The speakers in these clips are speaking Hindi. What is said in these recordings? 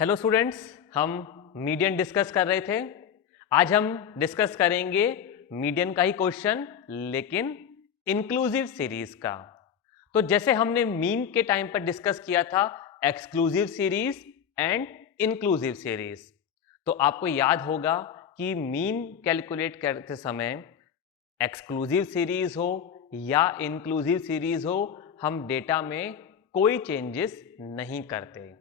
हेलो स्टूडेंट्स, हम मीडियन डिस्कस कर रहे थे। आज हम डिस्कस करेंगे मीडियन का ही क्वेश्चन, लेकिन इंक्लूसिव सीरीज का। तो जैसे हमने मीन के टाइम पर डिस्कस किया था exclusive series and inclusive series, तो आपको याद होगा कि मीन कैलकुलेट करते समय एक्सक्लूसिव सीरीज हो या इंक्लूसिव सीरीज हो, हम डेटा में कोई चेंजेस नहीं करते।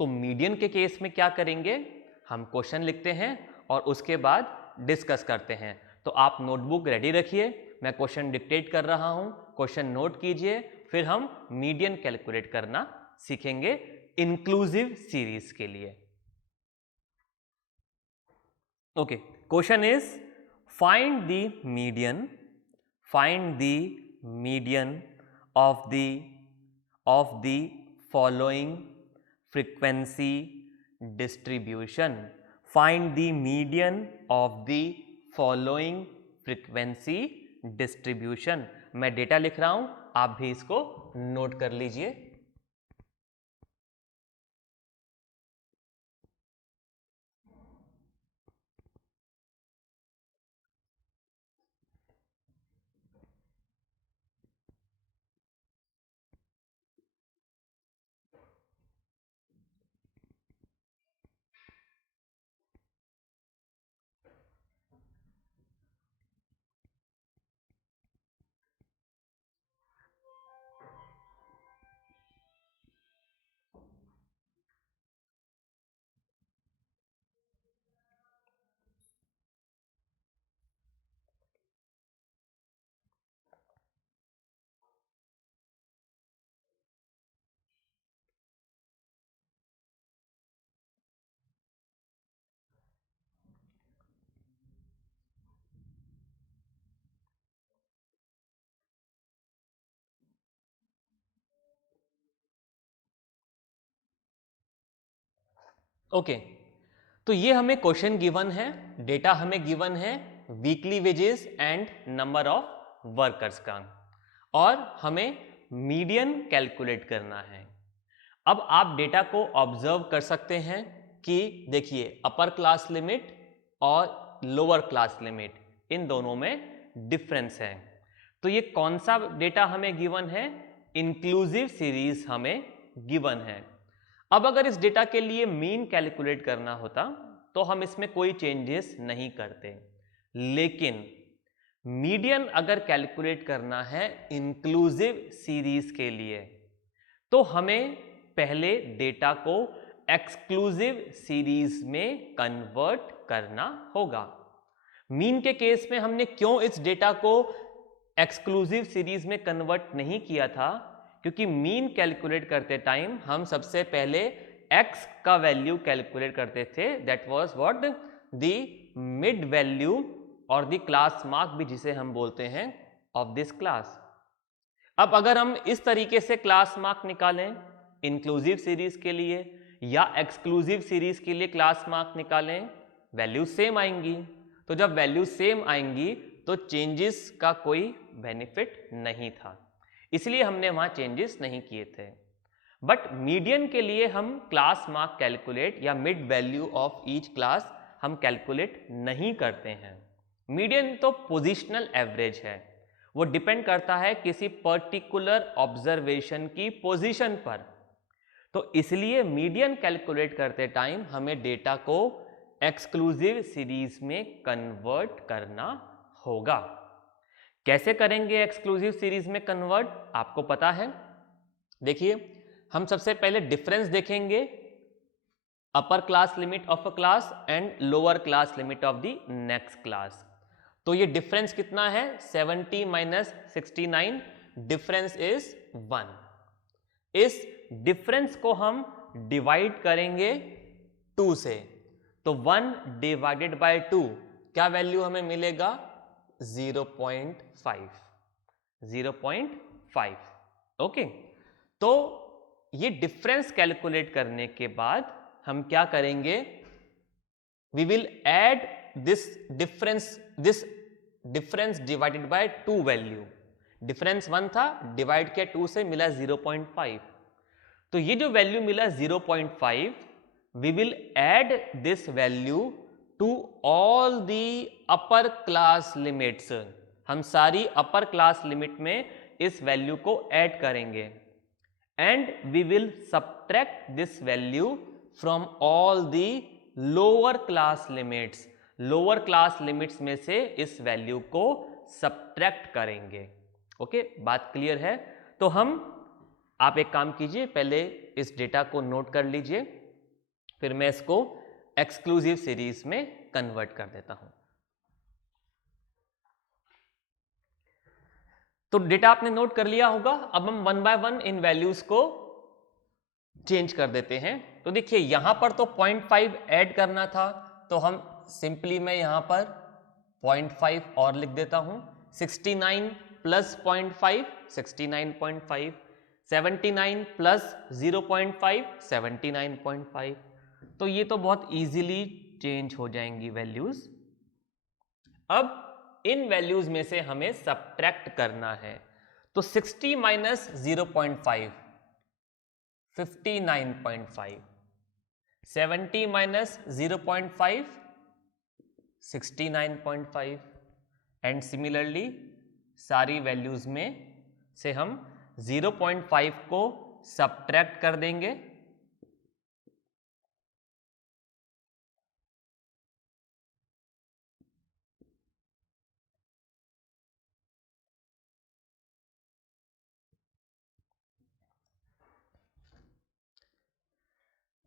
तो मीडियन के केस में क्या करेंगे, हम क्वेश्चन लिखते हैं और उसके बाद डिस्कस करते हैं। तो आप नोटबुक रेडी रखिए, मैं क्वेश्चन डिक्टेट कर रहा हूं, क्वेश्चन नोट कीजिए, फिर हम मीडियन कैलकुलेट करना सीखेंगे इंक्लूसिव सीरीज के लिए। Okay, question is find the median of the following frequency distribution. Find the median of the following frequency distribution. मैं डेटा लिख रहा हूं, आप भी इसको नोट कर लीजिए। ओके, तो ये हमें क्वेश्चन गिवन है, डेटा हमें गिवन है weekly wages and number of workers का, और हमें मीडियन कैलकुलेट करना है। अब आप डेटा को ऑब्जर्व कर सकते हैं कि देखिए अपर क्लास लिमिट और लोअर क्लास लिमिट, इन दोनों में डिफरेंस है। तो ये कौन सा डेटा हमें गिवन है, इंक्लूसिव सीरीज हमें गिवन है। अब अगर इस डेटा के लिए मीन कैलकुलेट करना होता तो हम इसमें कोई चेंजेस नहीं करते, लेकिन मीडियन अगर कैलकुलेट करना है इंक्लूसिव सीरीज के लिए तो हमें पहले डेटा को एक्सक्लूसिव सीरीज में कन्वर्ट करना होगा। मीन के केस में हमने क्यों इस डेटा को एक्सक्लूसिव सीरीज में कन्वर्ट नहीं किया था, क्योंकि मीन कैलकुलेट करते टाइम हम सबसे पहले x का वैल्यू कैलकुलेट करते थे, that was what the mid value और द क्लास मार्क भी जिसे हम बोलते हैं ऑफ दिस क्लास। अब अगर हम इस तरीके से क्लास मार्क निकालें इंक्लूसिव सीरीज के लिए या एक्सक्लूसिव सीरीज के लिए क्लास मार्क निकालें, वैल्यू सेम आएंगी। तो जब वैल्यू सेम आएंगी तो चेंजेस का कोई बेनिफिट नहीं था, इसलिए हमने वहां चेंजेस नहीं किए थे। बट मीडियन के लिए हम क्लास मार्क कैलकुलेट या mid value of each class हम कैलकुलेट नहीं करते हैं। मीडियन तो पोजिशनल एवरेज है, वो डिपेंड करता है किसी पर्टिकुलर ऑब्जर्वेशन की पोजीशन पर। तो इसलिए मीडियन कैलकुलेट करते टाइम हमें डेटा को एक्सक्लूसिव सीरीज में कन्वर्ट करना होगा। कैसे करेंगे एक्सक्लूसिव सीरीज में कन्वर्ट, आपको पता है। देखिए, हम सबसे पहले डिफरेंस देखेंगे अपर class limit of a class and lower class limit of the next class. तो ये डिफरेंस कितना है, 70 माइनस 69, डिफरेंस इज 1। इस डिफरेंस को हम डिवाइड करेंगे 2 से, तो 1 डिवाइडेड बाय 2 क्या वैल्यू हमें मिलेगा, 0.5। 0.5। ओके, तो ये डिफरेंस कैलकुलेट करने के बाद हम क्या करेंगे, we will add this difference divided by 2 value. Difference 1 था, डिवाइड किया 2 से, मिला 0.5। तो ये जो वैल्यू मिला 0.5, we will add this value to all the upper class limits. हम सारी upper class limit में इस value को add करेंगे and we will subtract this value from all the lower class limits. lower class limits में से इस value को subtract करेंगे. ओके, बात क्लियर है? तो आप एक काम कीजिए, पहले इस डेटा को नोट कर लीजिए, फिर मैं इसको एक्सक्लूसिव सीरीज में कन्वर्ट कर देता हूं. तो डेटा आपने नोट कर लिया होगा. अब हम one by one in values को चेंज कर देते हैं. तो देखिए यहां पर तो 0.5 ऐड करना था, तो हम सिंपली मैं यहां पर 0.5 और लिख देता हूं. 69 प्लस 0.5 69.5, 79 प्लस 0.5 79.5. तो ये तो बहुत इजीली चेंज हो जाएंगी वैल्यूज. अब इन वैल्यूज में से हमें सब्ट्रैक्ट करना है. तो 60 माइनस 0.5 59.5, 70 माइनस 0.5 69.5 एंड सिमिलरली सारी वैल्यूज में से हम 0.5 को सब्ट्रैक्ट कर देंगे.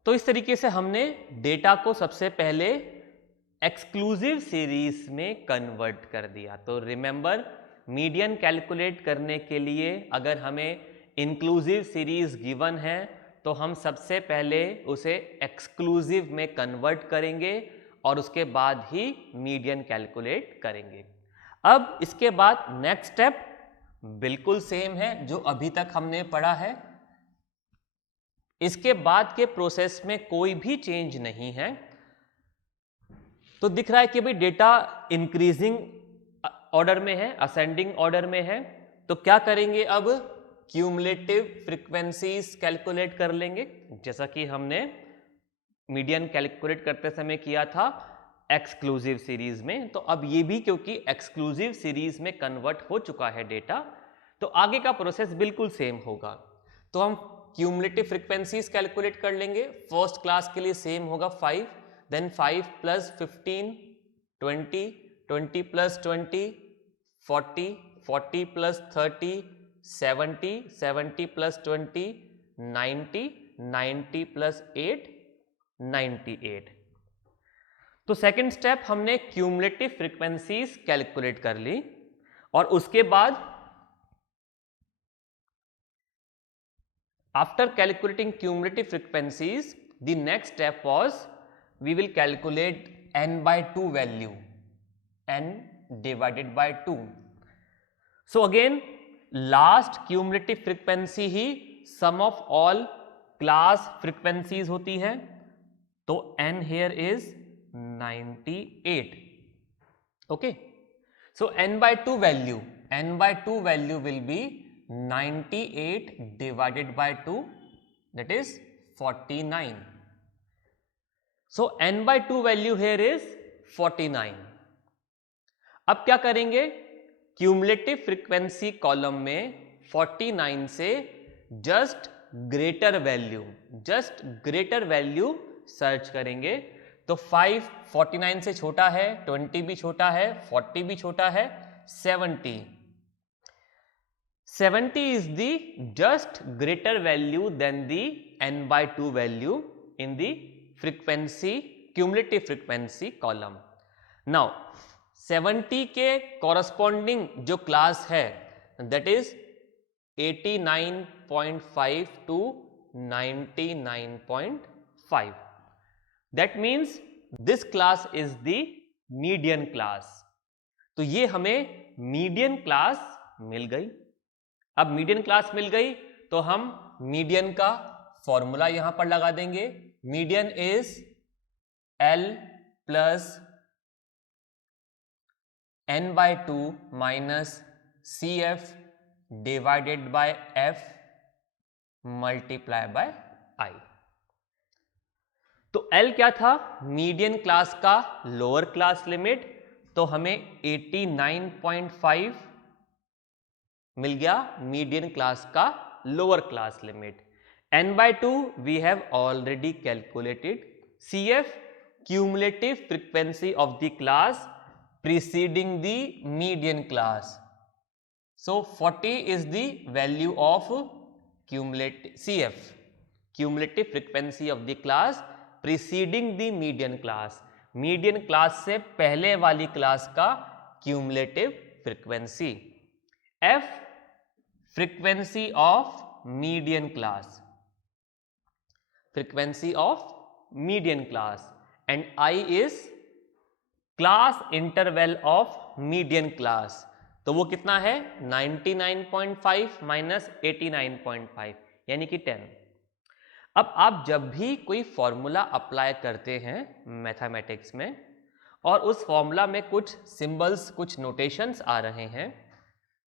तो इस तरीके से हमने डेटा को सबसे पहले एक्सक्लूसिव सीरीज में कन्वर्ट कर दिया. तो रिमेंबर, मीडियन कैलकुलेट करने के लिए अगर हमें इंक्लूसिव सीरीज गिवन है तो हम सबसे पहले उसे एक्सक्लूसिव में कन्वर्ट करेंगे और उसके बाद ही मीडियन कैलकुलेट करेंगे. अब इसके बाद नेक्स्ट स्टेप बिल्कुल सेम है जो अभी तक हमने पढ़ा है. इसके बाद के प्रोसेस में कोई भी चेंज नहीं है. तो दिख रहा है कि भाई डेटा इंक्रीजिंग ऑर्डर में है, असेंडिंग ऑर्डर में है. तो क्या करेंगे, अब क्यूमुलेटिव फ्रीक्वेंसीज कैलकुलेट कर लेंगे, जैसा कि हमने मीडियन कैलकुलेट करते समय किया था एक्सक्लूसिव सीरीज में. तो अब ये भी क्योंकि एक्सक्लूसिव सीरीज में कन्वर्ट हो चुका है डेटा, तो आगे का प्रोसेस बिल्कुल सेम होगा. तो हम क्यूमुलेटिव फ्रीक्वेंसीज कैलकुलेट कर लेंगे. फर्स्ट क्लास के लिए सेम होगा 5, then 5 plus 15 20, 20 plus 20 40, 40 plus 30 70, 70 plus 20 90, 90 plus 8 98. तो सेकंड स्टेप हमने क्यूमुलेटिव फ्रीक्वेंसीज कैलकुलेट कर ली और उसके बाद after calculating cumulative frequencies, the next step was we will calculate n by 2 value, n divided by 2. So again last cumulative frequency he sum of all class frequencies होती है. तो n here is 98. Okay, so n by 2 value will be 98 divided by 2, that is 49. So n by 2 value here is 49. अब क्या करेंगे, क्यूमुलेटिव फ्रीक्वेंसी कॉलम में 49 से जस्ट ग्रेटर वैल्यू सर्च करेंगे. तो 5 49 से छोटा है, 20 भी छोटा है, 40 भी छोटा है, 70 is the just greater value than the n by 2 value in the cumulative frequency column. Now 70 के corresponding जो class है that is 89.5 to 99.5. That means this class is the median class. तो ये हमें median class मिल गई. अब मीडियन क्लास मिल गई तो हम मीडियन का फॉर्मूला यहां पर लगा देंगे. Median is L plus n by 2 minus CF divided by F multiply by I. तो L क्या था? मीडियन क्लास का लोअर क्लास लिमिट, तो हमें 89.5 मिल गया मीडियन क्लास का lower class limit. n/2 we have already calculated. CF cumulative frequency of the class preceding the median class. So 40 is the value of cumulative CF, cumulative frequency of the class preceding the median class. Median class से पहले वाली क्लास का cumulative frequency. F frequency of median class, frequency of median class, and I is class interval of median class. तो वो कितना है? 99.5 माइनस 89.5 यानी कि 10। अब आप जब भी कोई फॉर्मूला अप्लाई करते हैं मैथमेटिक्स में और उस फॉर्मूला में कुछ सिंबल्स, कुछ नोटेशंस आ रहे हैं,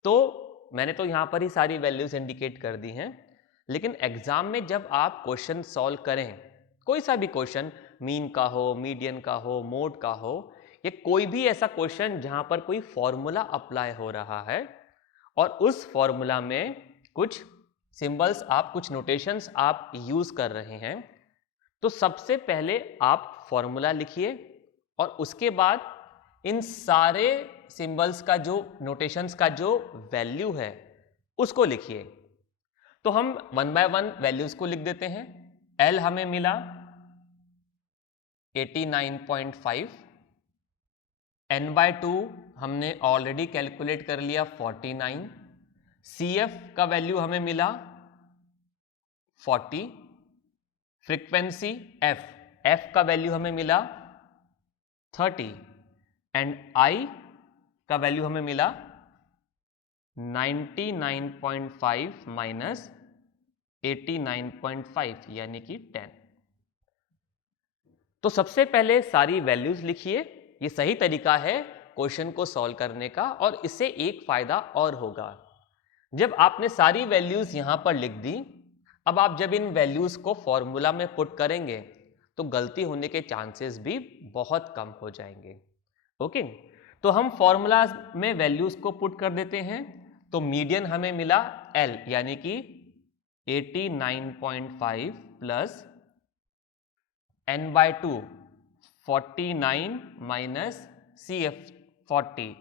तो मैंने तो यहाँ पर ही सारी वैल्यूज इंडिकेट कर दी हैं, लेकिन एग्जाम में जब आप क्वेश्चन सॉल्व करें, कोई सा भी क्वेश्चन, मीन का हो, मीडियन का हो, मोड का हो, या कोई भी ऐसा क्वेश्चन जहाँ पर कोई फॉर्मूला अप्लाई हो रहा है और उस फॉर्मूला में कुछ सिंबल्स आप, कुछ नोटेशंस आप यूज कर रहे हैं, तो सबसे पहले आप फॉर्मूला लिखिए और उसके बाद इन सारे सिंबल्स का जो, नोटेशंस का जो वैल्यू है उसको लिखिए। तो हम 1 by 1 वैल्यूज को लिख देते हैं। L हमें मिला 89.5, n/2 हमने ऑलरेडी कैलकुलेट कर लिया 49, CF का वैल्यू हमें मिला 40, फ्रीक्वेंसी F का वैल्यू हमें मिला 30 एंड I का वैल्यू हमें मिला 99.5 माइनस 89.5 यानी कि 10। तो सबसे पहले सारी वैल्यूज लिखिए, ये सही तरीका है क्वेश्चन को सॉल्व करने का। और इससे एक फायदा और होगा, जब आपने सारी वैल्यूज यहां पर लिख दी, अब आप जब इन वैल्यूज को फॉर्मूला में पुट करेंगे तो गलती होने के चांसेस भी बहुत कम हो जाएंगे। ओके, तो हम फॉर्मूला में वैल्यूज को पुट कर देते हैं। तो मीडियन हमें मिला L यानी कि 89.5 plus n/2 49 minus CF 40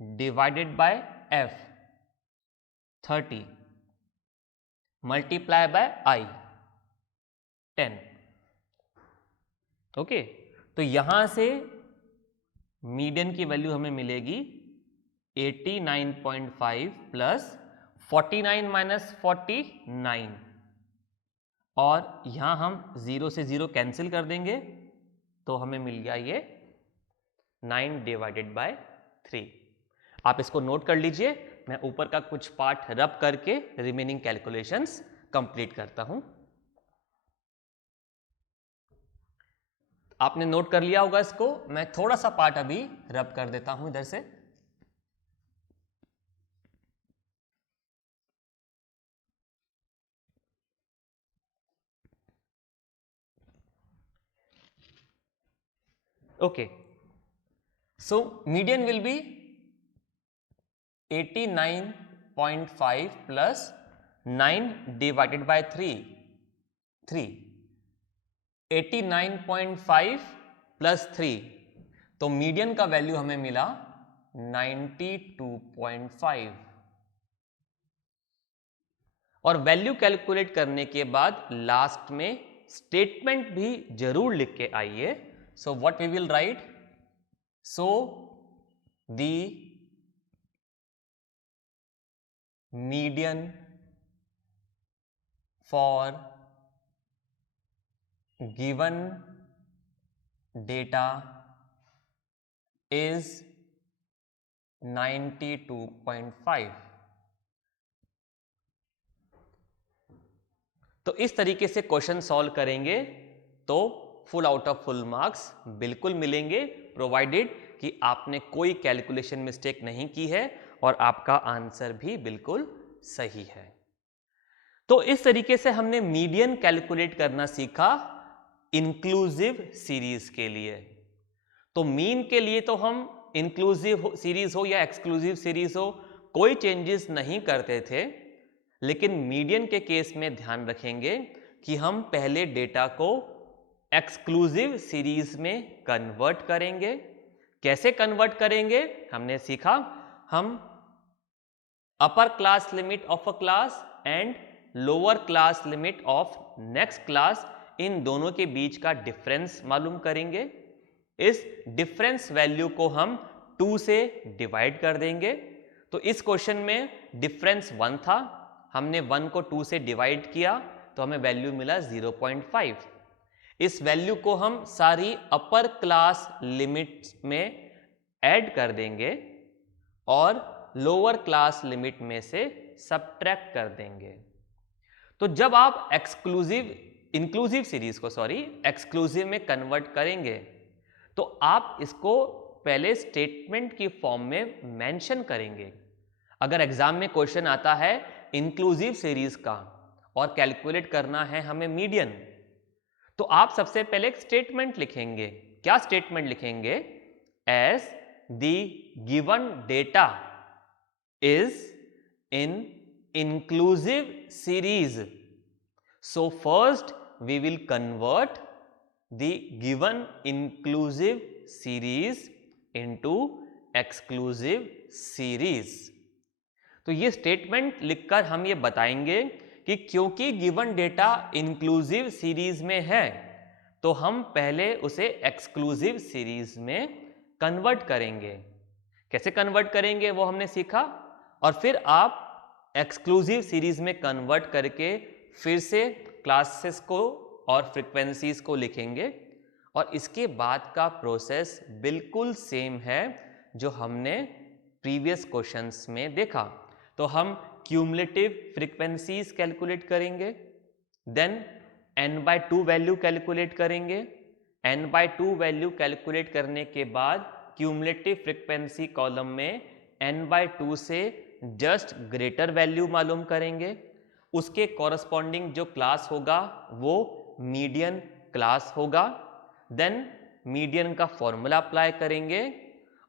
divided by F 30 multiply by I 10। Okay, तो यहां से मीडियन की वैल्यू हमें मिलेगी 89.5 प्लस 49 माइनस 49, और यहां हम 0 से 0 कैंसिल कर देंगे तो हमें मिल गया ये 9 डिवाइडेड बाय 3। आप इसको नोट कर लीजिए, मैं ऊपर का कुछ पार्ट रब करके रिमेनिंग कैलकुलेशंस कंप्लीट करता हूं। आपने नोट कर लिया होगा इसको, मैं थोड़ा सा पार्ट अभी रब कर देता हूं इधर से। Okay, so median will be 89.5 plus 9 divided by 3। 89.5 plus 3, तो मीडियन का वैल्यू हमें मिला 92.5। और वैल्यू कैलकुलेट करने के बाद लास्ट में स्टेटमेंट भी जरूर लिख के आइए। So what we will write, so the median for given data is 92.5। तो इस तरीके से क्वेश्चन सॉल्व करेंगे तो full out of full marks बिल्कुल मिलेंगे, प्रोवाइडेड कि आपने कोई कैलकुलेशन मिस्टेक नहीं की है और आपका आंसर भी बिल्कुल सही है। तो इस तरीके से हमने मीडियन कैलकुलेट करना सीखा इंक्लूसिव सीरीज के लिए। तो मीन के लिए तो हम इंक्लूसिव सीरीज हो या एक्सक्लूसिव सीरीज हो कोई चेंजेस नहीं करते थे, लेकिन मीडियन के केस में ध्यान रखेंगे कि हम पहले डेटा को एक्सक्लूसिव सीरीज में कन्वर्ट करेंगे। कैसे कन्वर्ट करेंगे हमने सीखा, हम upper class limit of a class and lower class limit of next class, इन दोनों के बीच का डिफरेंस मालूम करेंगे। इस डिफरेंस वैल्यू को हम 2 से डिवाइड कर देंगे। तो इस क्वेश्चन में डिफरेंस 1 था, हमने 1 को 2 से डिवाइड किया तो हमें वैल्यू मिला 0.5। इस वैल्यू को हम सारी अपर क्लास लिमिट्स में ऐड कर देंगे और लोअर क्लास लिमिट में से सबट्रैक्ट कर देंगे। तो जब आप इंक्लूसिव सीरीज को एक्सक्लूसिव में कन्वर्ट करेंगे तो आप इसको पहले स्टेटमेंट की फॉर्म में मेंशन करेंगे। अगर एग्जाम में क्वेश्चन आता है इंक्लूसिव सीरीज का और कैलकुलेट करना है हमें मीडियन, तो आप सबसे पहले एक स्टेटमेंट लिखेंगे। क्या स्टेटमेंट लिखेंगे? As the given data is in inclusive series, so first we will convert the given inclusive series into exclusive series। तो ये स्टेटमेंट लिखकर हम ये बताएंगे कि क्योंकि गिवन डेटा इंक्लूसिव सीरीज में है तो हम पहले उसे एक्सक्लूसिव सीरीज में कन्वर्ट करेंगे। कैसे कन्वर्ट करेंगे वो हमने सीखा, और फिर आप एक्सक्लूसिव सीरीज में कन्वर्ट करके फिर से क्लासेस को और फ्रीक्वेंसीज को लिखेंगे। और इसके बाद का प्रोसेस बिल्कुल सेम है जो हमने प्रीवियस क्वेश्चंस में देखा। तो हम क्यूमुलेटिव फ्रीक्वेंसीज कैलकुलेट करेंगे, देन n/2 वैल्यू कैलकुलेट करेंगे। n/2 वैल्यू कैलकुलेट करने के बाद क्यूमुलेटिव फ्रीक्वेंसी कॉलम में n/2 से जस्ट ग्रेटर वैल्यू मालूम करेंगे। उसके कॉरस्पॉन्डिंग जो क्लास होगा वो मीडियन क्लास होगा। देन मीडियन का फॉर्मूला अप्लाई करेंगे।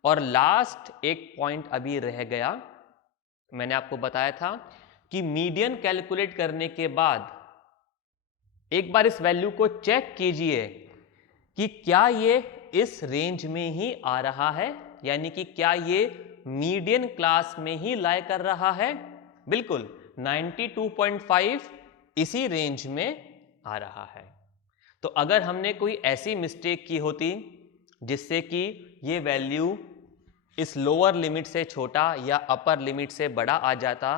और लास्ट एक पॉइंट अभी रह गया, मैंने आपको बताया था कि मीडियन कैलकुलेट करने के बाद एक बार इस वैल्यू को चेक कीजिए कि क्या ये इस रेंज में ही आ रहा है, यानी कि क्या ये मीडियन क्लास में ही लाई कर रहा है। बिल्कुल 92.5 इसी रेंज में आ रहा है। तो अगर हमने कोई ऐसी मिस्टेक की होती जिससे कि ये वैल्यू इस लोअर लिमिट से छोटा या अपर लिमिट से बड़ा आ जाता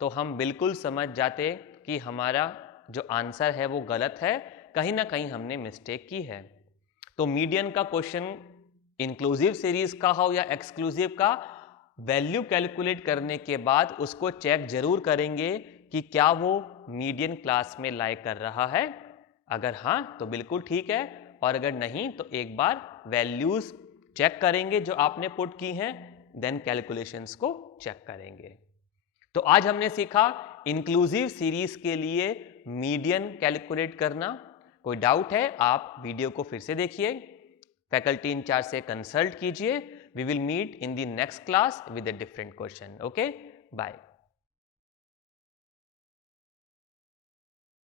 तो हम बिल्कुल समझ जाते कि हमारा जो आंसर है वो गलत है, कहीं ना कहीं हमने मिस्टेक की है। तो मीडियन का क्वेश्चन इंक्लूसिव सीरीज का हो या एक्सक्लूसिव का, वैल्यू कैलकुलेट करने के बाद उसको चेक जरूर करेंगे कि क्या वो मीडियन क्लास में लाई कर रहा है। अगर हाँ तो बिल्कुल ठीक है, और अगर नहीं तो एक बार वैल्यूज चेक करेंगे जो आपने पुट की हैं, देन कैलकुलेशंस को चेक करेंगे। तो आज हमने सीखा इंक्लूसिव सीरीज के लिए मीडियन कैलकुलेट करना। कोई डाउट है आप वीडियो को फिर से देखिए, फैकल्टी इंचार्ज से कंसल्ट कीजिए। We will meet in the next class with a different question. Okay, bye.